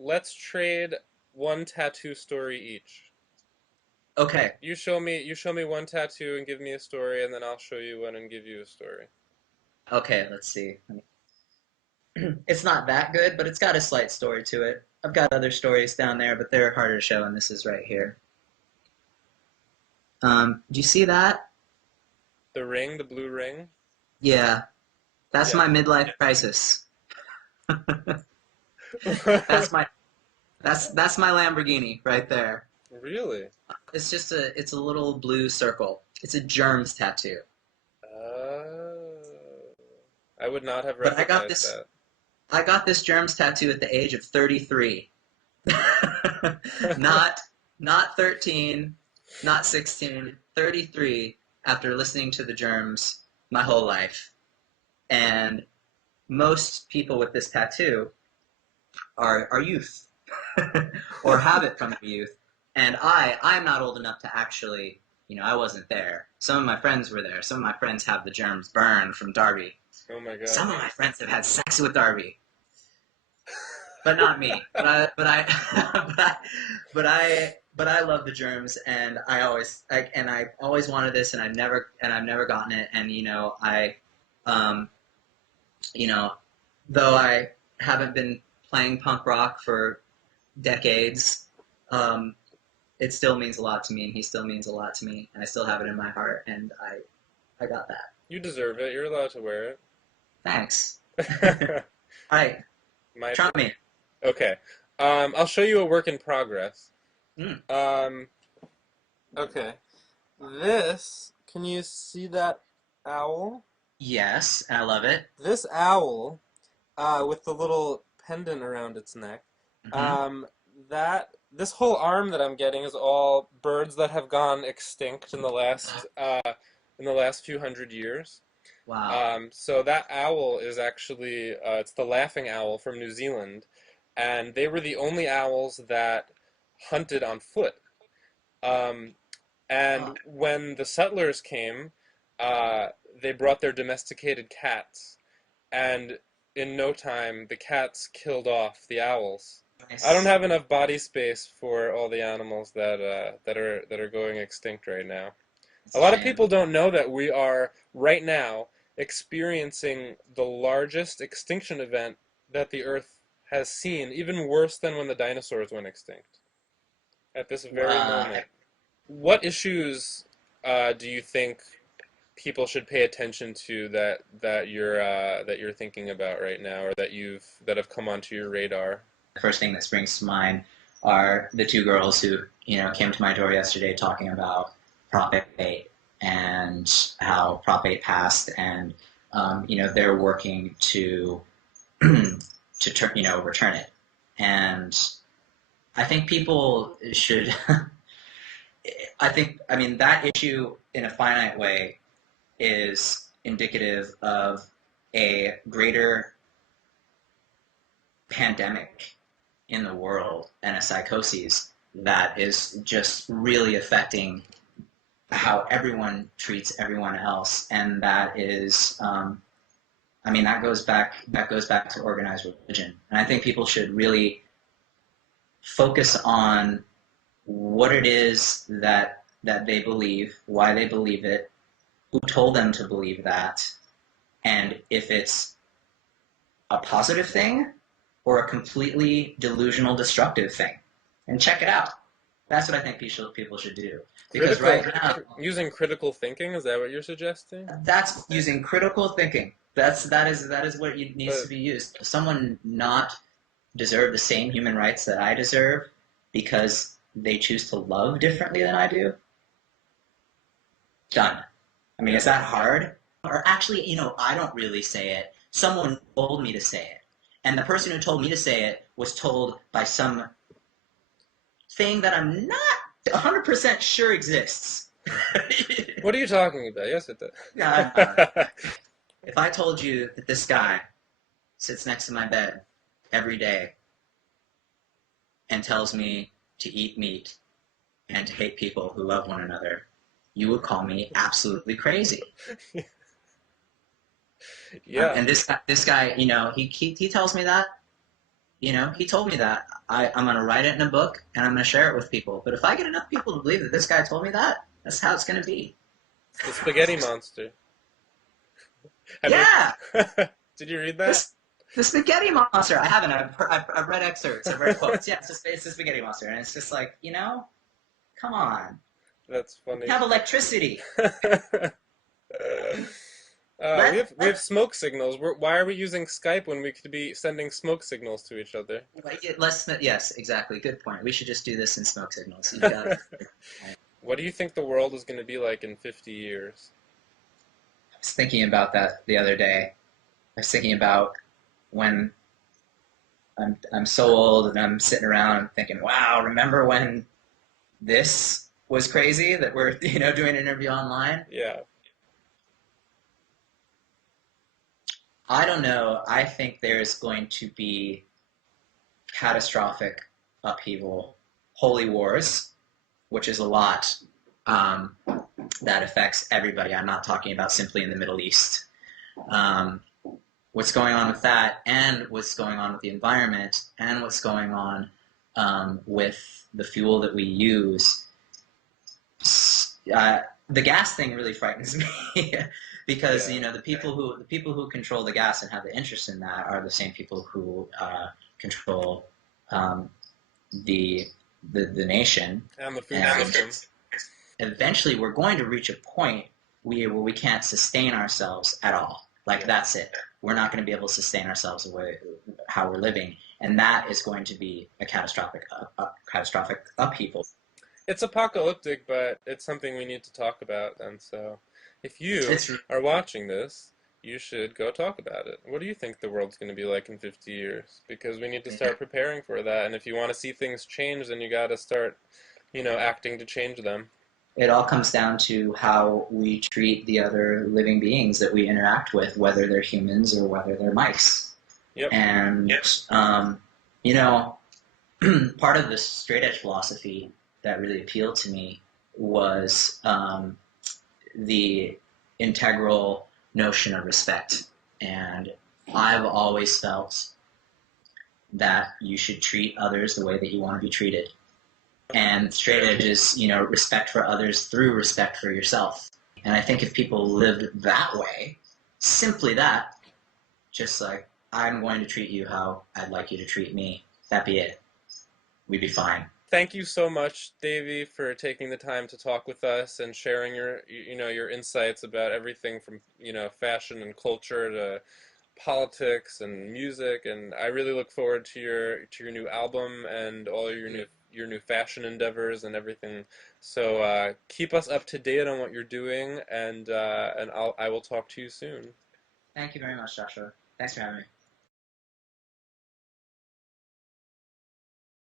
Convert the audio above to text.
let's trade one tattoo story each. Okay. You show me one tattoo and give me a story, and then I'll show you one and give you a story. Okay, let's see. It's not that good, but it's got a slight story to it. I've got other stories down there, but they're harder to show, and this is right here. Do you see that? The ring, the blue ring? Yeah, that's Yeah. my midlife crisis. That's my that's my Lamborghini right there. Really? It's a little blue circle. It's a germs tattoo. Oh. I would not have But recognized that. I got this germs tattoo at the age of 33. Not not 13, not 16, 33 after listening to the germs my whole life. And most people with this tattoo are youth or have it from their youth. And I'm not old enough to actually, I wasn't there. Some of my friends were there. Some of my friends have the germs burned from Darby. Oh my God. Some of my friends have had sex with Darby, but not me. But I love the germs, and I always wanted this, and I've never gotten it. And um, you know, though I haven't been playing punk rock for decades, um, it still means a lot to me, and he still means a lot to me, and I still have it in my heart, and I got that. You deserve it. You're allowed to wear Thanks. it. All right, My try turn. me. Okay. I'll show you a work in progress. Mm. Um, okay. Can you see that owl? Yes, and I love it. This owl, with the little pendant around its neck, Hmm. um, this whole arm that I'm getting is all birds that have gone extinct in the last few hundred years. Wow. So that owl is actually it's the laughing owl from New Zealand, and they were the only owls that hunted on foot. Um, Oh, and when the settlers came, uh, they brought their domesticated cats, and in no time, the cats killed off the owls. I don't nice. have enough body space for all the animals that are going extinct right now. It's A a lot of shame. people don't know that we are right now experiencing the largest extinction event that the Earth has seen, even worse than when the dinosaurs went extinct at this very Uh, moment. What issues do you think people should pay attention to that you're thinking about right now, or that have come onto your radar? the first thing that springs to mind are the two girls who, came to my door yesterday talking about Prop 8 and how Prop 8 passed, and they're working to return it. And I think people should. I mean, that issue in a finite way is indicative of a greater pandemic in the world and a psychosis that is just really affecting how everyone treats everyone else, and that is, I mean, that goes back to organized religion, and I think people should really focus on what it is that they believe, why they believe it, who told them to believe that, and if it's a positive thing or a completely delusional, destructive thing, and check it out. That's what I think people should do. Because right now, Using critical thinking, is that what you're suggesting? that's using critical thinking. That is what needs to But be used. Does someone not deserve the same human rights that I deserve because they choose to love differently than I do? Done. I mean, yeah. is that hard? Or actually, I don't really say it. Someone told me to say it. And the person who told me to say it was told by some thing that I'm not 100% sure exists. What are you talking about? Yes, it Yeah, does. if I told you that this guy sits next to my bed every day and tells me to eat meat and to hate people who love one another, you would call me absolutely crazy. Yeah. And this guy, he tells me that, he told me that. I'm going to write it in a book and I'm going to share it with people. But if I get enough people to believe that this guy told me that, that's how it's going to be. The spaghetti monster. Have you? Yeah, Did you read that? this the spaghetti monster. I haven't. I've read excerpts. I've read quotes. Yeah, it's the spaghetti monster, and it's just like, come on. That's We funny. have electricity. We have Let smoke signals. Why are we using Skype when we could be sending smoke signals to each other? let's yes, exactly. Good point. We should just do this in smoke signals. You got it. What do you think the world is going to be like in 50 years? I was thinking about that the other day. I was thinking about when I'm so old and I'm sitting around and thinking, wow, remember when this was crazy that we're doing an interview online? Yeah. I don't know. I think there's going to be catastrophic upheaval, holy wars, which is a lot um, that affects everybody. I'm not talking about simply in the Middle East. Um, what's going on with that, and what's going on with the environment, and what's going on with the fuel that we use. The gas thing really frightens me because Yeah. the people who control the gas and have the interest in that are the same people who control um, the, the nation, And the food and system. eventually we're going to reach a point where we can't sustain ourselves at all. Like, Yeah. that's it. We're not going to be able to sustain ourselves the way how we're living, and that is going to be a catastrophic upheaval. It's apocalyptic, but it's something we need to talk about. And so, if you It's are watching this, you should go talk about it. What do you think the world's going to be like in 50 years? Because we need to start preparing for that. And if you want to see things change, then you got to start, acting to change them. it all comes down to how we treat the other living beings that we interact with, whether they're humans or whether they're mice. Yep. And you know, part of the straight edge philosophy that really appealed to me was the integral notion of respect. And I've always felt that you should treat others the way that you want to be treated. And straight edge is, respect for others through respect for yourself. And I think if people lived that way, simply that, just like, I'm going to treat you how I'd like you to treat me, that'd be it. We'd be fine. Thank you so much, Davey, for taking the time to talk with us and sharing your insights about everything from, fashion and culture to politics and music. And I really look forward to your new album and all your new fashion endeavors and everything. So keep us up to date on what you're doing, and I will talk to you soon. Thank you very much, Joshua. Thanks for having me.